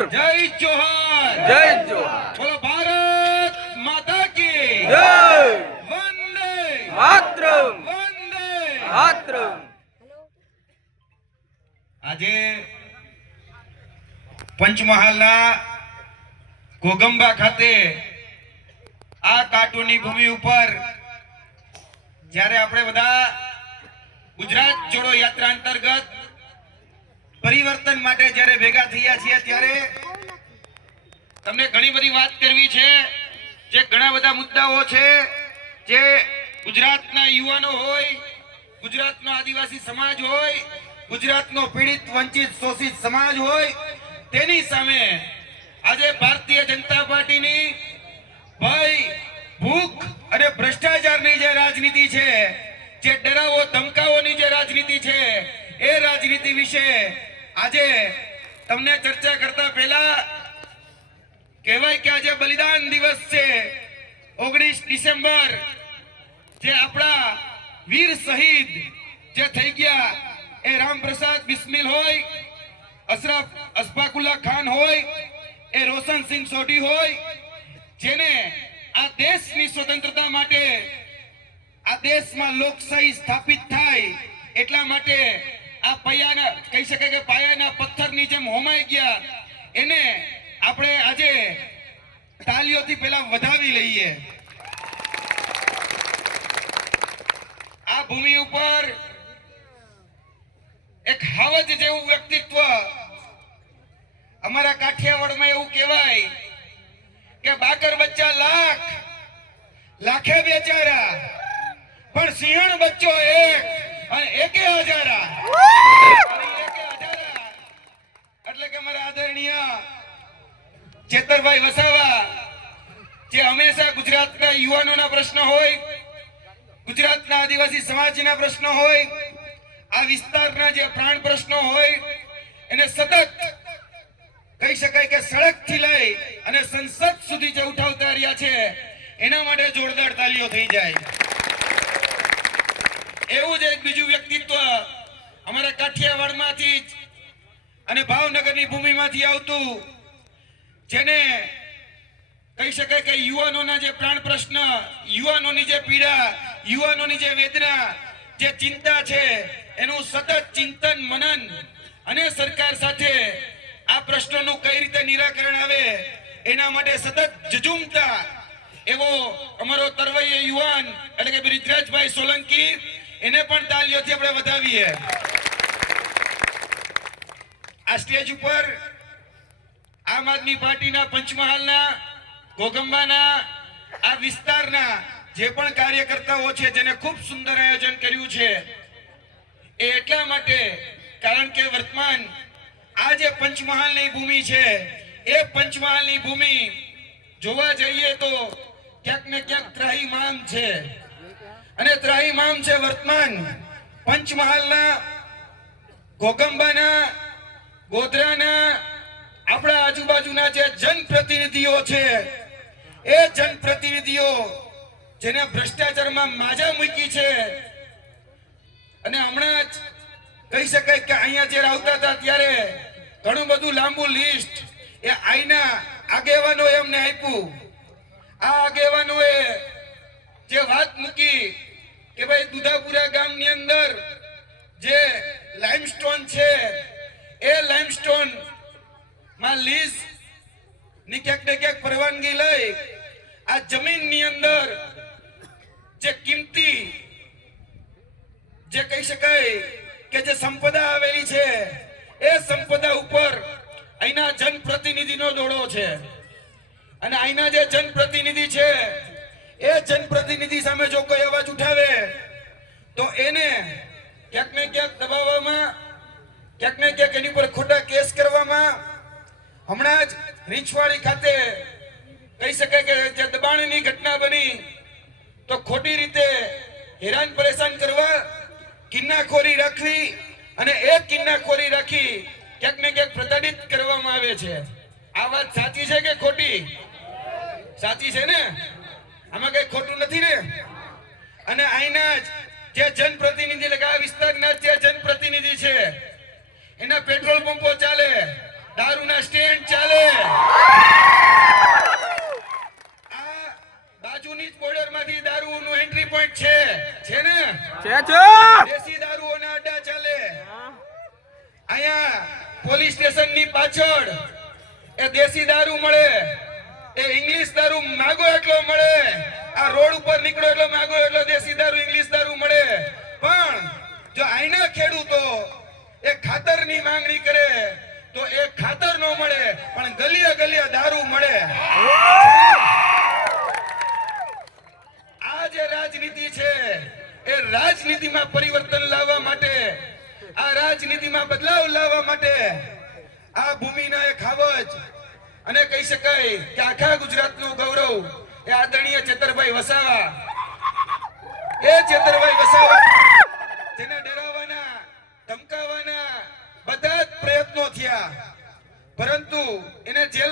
જોહાર. જય જોહાર. જય જોહાર. બોલો ભારત માતા કી જય. વંદે. માતરમ વંદે. માતરમ આજે પંચમહાલના કોગંબા ખાતે આ કાર્ટૂનની ભૂમિ ઉપર જ્યારે આપણે બધા ગુજરાત જોડો યાત્રા અંતર્ગત પરિવર્તન માટે જ્યારે ભેગા થયા છીએ ત્યારે તમને ઘણી બધી વાત કરવી છે, જે ઘણા બધા મુદ્દાઓ છે, જે ગુજરાતના યુવાનો હોય, ગુજરાતનો આદિવાસી સમાજ હોય, ગુજરાતનો પીડિત, વંચિત, શોષિત સમાજ હોય, તેની સામે આજે ભારતીય જનતા પાર્ટીની ભય, ભૂખ અને ભ્રષ્ટાચારની જે રાજનીતિ છે, જે ડરાવો ધમકાઓની જે રાજનીતિ છે, એ રાજનીતિ વિશે આજે તમને ચર્ચા કરતા પહેલા કહેવાય કે આજે બલિદાન દિવસ છે. ઓગણીસ ડિસેમ્બર જે આપણા વીર શહીદ જે થઈ ગયા એ રામપ્રસાદ બિસ્મિલ હોય, અશરફ અસફાકુલ્લા ખાન હોય, એ રોશનસિંહ સોઢી હોય, જેને આ દેશની સ્વતંત્રતા માટે, આ દેશમાં લોકશાહી સ્થાપિત થાય એટલા માટે આ પૈયાના, કહી શકાય કે પાયાના પથ્થરની જેમ હોમાઈ ગયા. એને આપણે આજે તાલીઓથી પેલા વધાવી લઈએ. આ ભૂમિ ઉપર એક હાવજ જેવું વ્યક્તિત્વ અમારા કાઠિયાવાડમાં એવું કહેવાય કે બાકર બચ્ચા લાખ, લાખે બેચારા, પણ સિંહણ બચ્ચો એક અને એકે હજારા અને એકે હજારા એટલે કે મારા આદરણીય ચેતરભાઈ વસાવા, જે હંમેશા ગુજરાતના યુવાનોના પ્રશ્ન હોય, ગુજરાતના આદિવાસી સમાજના પ્રશ્નો હોય, આ વિસ્તારના જે પ્રાણ પ્રશ્નો હોય, એને સતત કહી શકાય કે સડકથી લઈ અને સંસદ સુધી જે ઉઠાવતા રહ્યા છે, એના માટે જોરદાર તાલીઓ થઈ જાય. એવું જ એક બીજું વ્યક્તિત્વ અમારા કાઠિયાવાડમાંથી અને ભાવનગરની ભૂમિમાંથી આવતું જેને કહી શકાય કે યુવાનોના જે પ્રાણ પ્રશ્ન, યુવાનોની જે પીડા, યુવાનોની જે વેદના, જે ચિંતા છે, એનું સતત ચિંતન, મનન અને સરકાર સાથે આ પ્રશ્નોનું કઈ રીતે નિરાકરણ આવે, એના માટે સતત જજુમતા એવો અમારો તરવૈયે યુવાન એટલે કે બ્રિજરાજભાઈ સોલંકી, એને પણ તાલીઓથી આપણે વધાવીએ. આ સ્ટેજ ઉપર આમ આદમી પાર્ટીના પંચમહાલના ઘોગંબાના આ વિસ્તારના જે પણ કાર્યકર્તાઓ છે, જેને ખૂબ સુંદર આયોજન કર્યું છે, એ એટલા માટે કારણ કે વર્તમાન આ જે પંચમહાલની ભૂમિ છે, એ પંચમહાલની ભૂમિ જોવા જઈએ તો ક્યાંક ને ક્યાંક ત્રાહીમામ છે. અને ત્રાહીમામ છે વર્તમાન પંચમહાલના, ગોગંબાના, ગોધરાના આપણા આજુબાજુના જે જનપ્રતિનિધિઓ છે, એ જનપ્રતિનિધિઓ જેને ભ્રષ્ટાચારમાં માજા મૂકી છે, અને હમણાં જ કહી શકાય કે અહીંયા જ્યારે આવતા હતા ત્યારે ઘણું બધું લાંબુ લિસ્ટ એ આઈના આગેવાનો એમને આપ્યું. આ આગેવાનોએ જે વાત મૂકી કે ભાઈ દુધાપુરા ગામની અંદર જે લાઇમસ્ટોન છે, એ લાઇમસ્ટોન માં લીઝની ક્યાંક ને ક્યાંક પરવાનગી લઈ. આ જમીનની અંદર જે કિંમતી, જે કહી શકાય કે જે સંપદા આવેલી છે, એ સંપદા ઉપર અહીંના જનપ્રતિનિધિનો દોડો છે. અને અહીંના જે જનપ્રતિનિધિ છે, એ જનપ્રતિનિધિ સામે જો કોઈ અવાજ ઉઠાવે, તો એને ક્યાંક ક્યાંક દબાવવામાં, ક્યાંક ને ક્યાંક એની પર ખોટા કેસ કરવામાં હમણાં જ રીંછવાડી ખાતે કહી શકાય કે જે દબાણની ઘટના બની, તો ખોટી રીતે હેરાન પરેશાન કરવા કિન્નાખોરી રાખવી અને એ કિન્નાખોરી રાખી ક્યાંક ને ક્યાંક પ્રતાડિત કરવામાં આવે છે. આ વાત સાચી છે કે ખોટી? સાચી છે ને? આમાં કઈ ખોટું નથી ને? અને અહીંના જ જે જનપ્રતિનિધિ એટલે કે આ વિસ્તારના જે જનપ્રતિનિધિ છે, એના પેટ્રોલ પંપો ચાલે. દારૂના સ્ટેન્ડ ચાલે. બાજુની જ બોર્ડરમાંથી દારૂનો એન્ટ્રી પોઈન્ટ છે. છે ને? છે છે. દેશી દારૂઓના અડ્ડા ચાલે. અહીંયા પોલીસ સ્ટેશનની પાછળ એ દેશી દારૂ મળે. એ ઇંગ્લિશ દારૂ માગો એટલો મળે. આ રોડ ઉપર નીકળો એટલો માગો એટલો દેશી દારૂ ઇંગ્લિશ દારૂ મળે. પણ જો આઈના ખેડૂતો એ ખાતરની માંગણી કરે તો એ ખાતર નો મળે, પણ ગલીએ ગલીએ દારૂ મળે. આ જે રાજનીતિ છે, એ રાજનીતિમાં પરિવર્તન લાવવા માટે, આ રાજનીતિમાં બદલાવ લાવવા માટે આ ભૂમિના એક ખાવજ અને કહી શકાય કે આખા ગુજરાતનું ગૌરવ એ આદરણીય ચેતરભાઈ વસાવા. એ ચેતરભાઈ વસાવા જેને ડરાવવાના ધમકાવવાના બધા જ પ્રયત્નો થયા પરંતુ એને જેલ